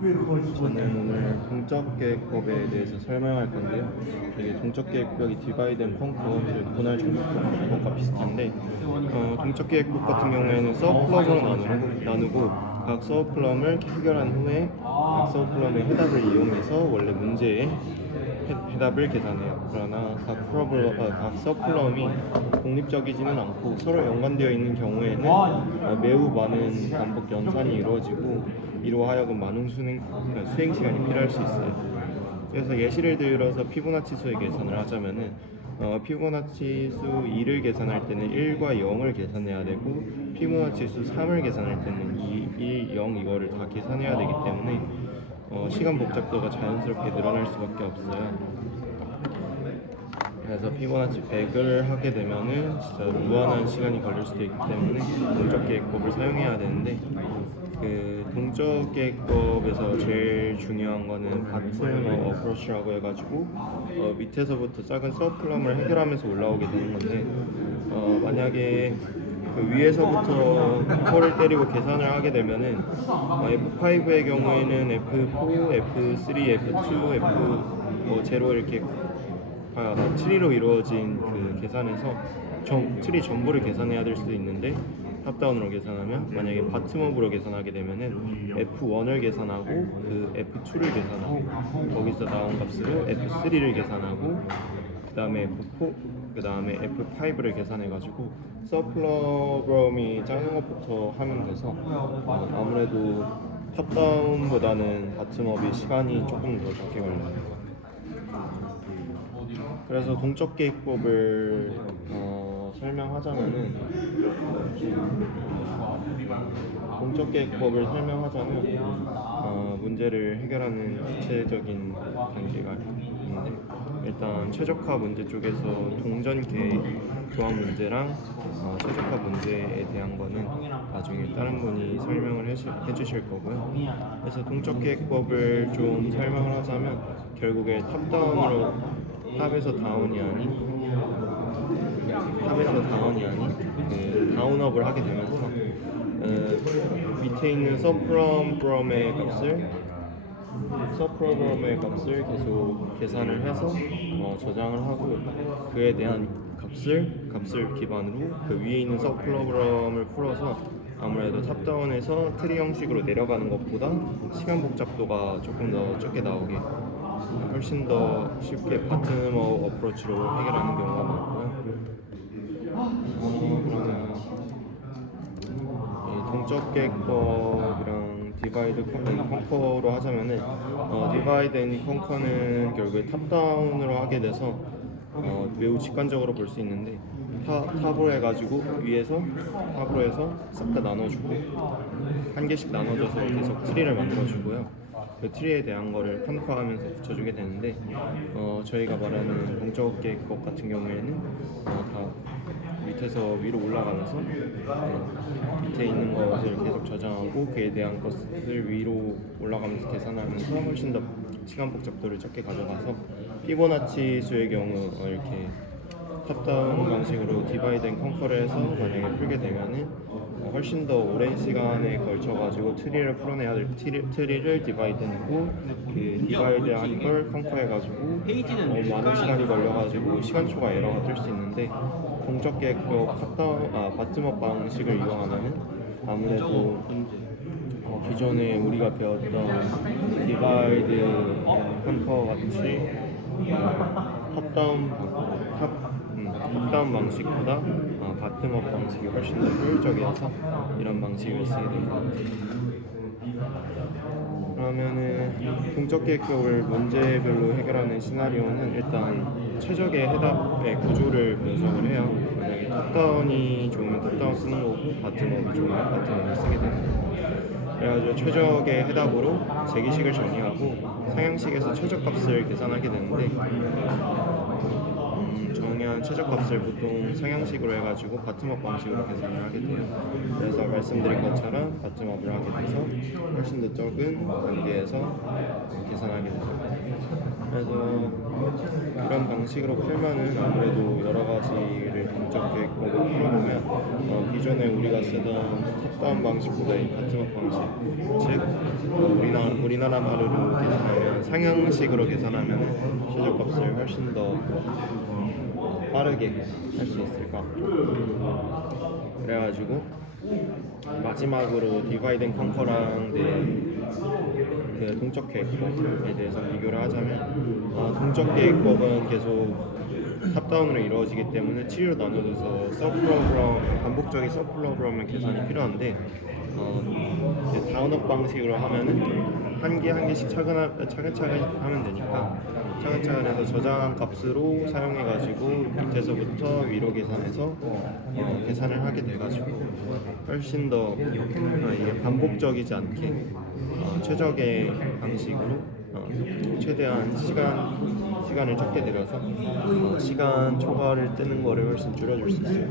저는 오늘 동적계획법에 대해서 설명할 건데요. 이게 동적계획법이 디바이드 앤 컨커, 분할 정복법과 비슷한데 동적계획법 같은 경우에는 서브프럼으로 나누고 각 서브프럼을 해결한 후에 각 서브프럼의 해답을 이용해서 원래 문제의 해답을 계산해요. 그러나 각 서브프럼이 독립적이지는 않고 서로 연관되어 있는 경우에는 매우 많은 반복 연산이 이루어지고 이로 하여금 많은 수행 시간이 필요할 수 있어요. 그래서 예시를 들어서 피보나치 수의 계산을 하자면은 피보나치 수 2를 계산할 때는 1과 0을 계산해야 되고 피보나치 수 3을 계산할 때는 1, 0 이거를 다 계산해야 되기 때문에 시간 복잡도가 자연스럽게 늘어날 수밖에 없어요. 그래서 피보나치 100을 하게 되면은 진짜 무한한 시간이 걸릴 수도 있기 때문에 동적계획법을 사용해야 되는데 그 동적계획법에서 제일 중요한 거는 바텀 어프로치라고 해가지고 밑에서부터 작은 서브프롬을 해결하면서 올라오게 되는 건데 만약에 그 위에서부터 콜을 때리고 계산을 하게 되면은 F5의 경우에는 F4, F3, F2, F0 이렇게 트리로 이루어진 그 계산에서 트리 전부를 계산해야 될 수도 있는데 탑다운으로 계산하면 만약에 바텀업으로 계산하게 되면은 F1을 계산하고 그 F2를 계산하고 거기서 나온 값으로 F3를 계산하고 그 다음에 F4 그 다음에 F5를 계산해가지고 서플러그램이 작은 것부터 하면 돼서 아무래도 탑다운보다는 바텀업이 시간이 조금 더 적게 걸려요. 그래서 동적계획법을 설명하자면 문제를 해결하는 구체적인 단계가 있는데 일단 최적화 문제 쪽에서 동전 교환 문제랑 최적화 문제에 대한 거는 나중에 다른 분이 설명을 해주실 거고요. 그래서 동적계획법을 좀 설명을 하자면 결국에 탑에서 다운이 아닌 그 다운업을 하게 되면서 밑에 있는 서프로그램의 값을 계속 계산을 해서 저장을 하고 그에 대한 값을 기반으로 그 위에 있는 서프로그램을 풀어서 아무래도 탑다운에서 트리 형식으로 내려가는 것보다 시간 복잡도가 조금 더 적게 나오게 훨씬 더 쉽게 바텀업 어프로치로 해결하는 경우가 많고요. 그러면 이 동적계획법이랑 디바이드 앤 컨커로 하자면은 디바이드 앤 컨커는 결국에 탑다운으로 하게 돼서 매우 직관적으로 볼 수 있는데 탑으로 해가지고 탑으로 해서 싹 다 나눠주고 한 개씩 나눠져서 계속 트리를 만들어주고요. 그 트리에 대한 거를 컨커하면서 붙여주게 되는데 저희가 말하는 동적계획법 같은 경우에는 다 밑에서 위로 올라가면서 밑에 있는 것을 계속 저장하고 그에 대한 것을 위로 올라가면서 계산하면서 훨씬 더 시간 복잡도를 적게 가져가서 피보나치 수의 경우 이렇게 탑다운 방식으로 디바이드 앤 컨커를 해서 만약에 풀게 되면은 훨씬 더 오랜 시간에 걸쳐가지고 트리를 디바이드하고 그 디바이드 한 걸 컨커해가지고 많은 시간이 걸려가지고 시간초가 에러가 뜰 수 있는데 동적계획법 바텀업 방식을 이용하면은 아무래도 기존에 우리가 배웠던 디바이드 앤 컨커 같이 탑다운 방식보다 바텀업 방식이 훨씬 더 효율적이어서 이런 방식을 쓰게 된 것 같아요. 그러면은 동적계획법을 문제별로 해결하는 시나리오는 일단 최적의 해답의 구조를 분석을 해요. 만약에 탑다운이 좋으면 탑다운 쓰는 거고 바텀업이 좋으면 바텀업을 쓰게 되는 거예요. 그래가지고 최적의 해답으로 재기식을 정의하고 상향식에서 최적값을 계산하게 되는데 정한 최저값을 보통 상향식으로 해가지고 바텀업 방식으로 계산을 하게 돼요. 그래서 말씀드린 것처럼 바텀업을 하게 돼서 훨씬 더 적은 단계에서 계산하게 되죠. 그래서 이런 방식으로 풀면은 아무래도 여러 가지를 동적 계획법을 풀어보면 기존에 우리가 쓰던 탑다운 방식보다 이 바텀업 방식, 즉 우리나라 말로 계산하면 상향식으로 계산하면 최저값을 훨씬 더 빠르게 할 수 있을 것 같고, 그래가지고 마지막으로 디바이드 앤 컨커랑 그 동적 계획법에 대해서 비교를 하자면 동적 계획법은 계속 탑다운으로 이루어지기 때문에 치유로 나눠져서 서브프로그램, 반복적인 서브프로그램 계산이 필요한데 이제 다운업 방식으로 하면은 한 개씩 차근차근 하면 되니까 차근차근 해서 저장한 값으로 사용해가지고 밑에서부터 위로 계산해서 계산을 하게 돼가지고 훨씬 더 이게 반복적이지 않게 최적의 방식으로 최대한 시간을 적게 들여서 시간 초과를 뜨는 거를 훨씬 줄여줄 수 있어요.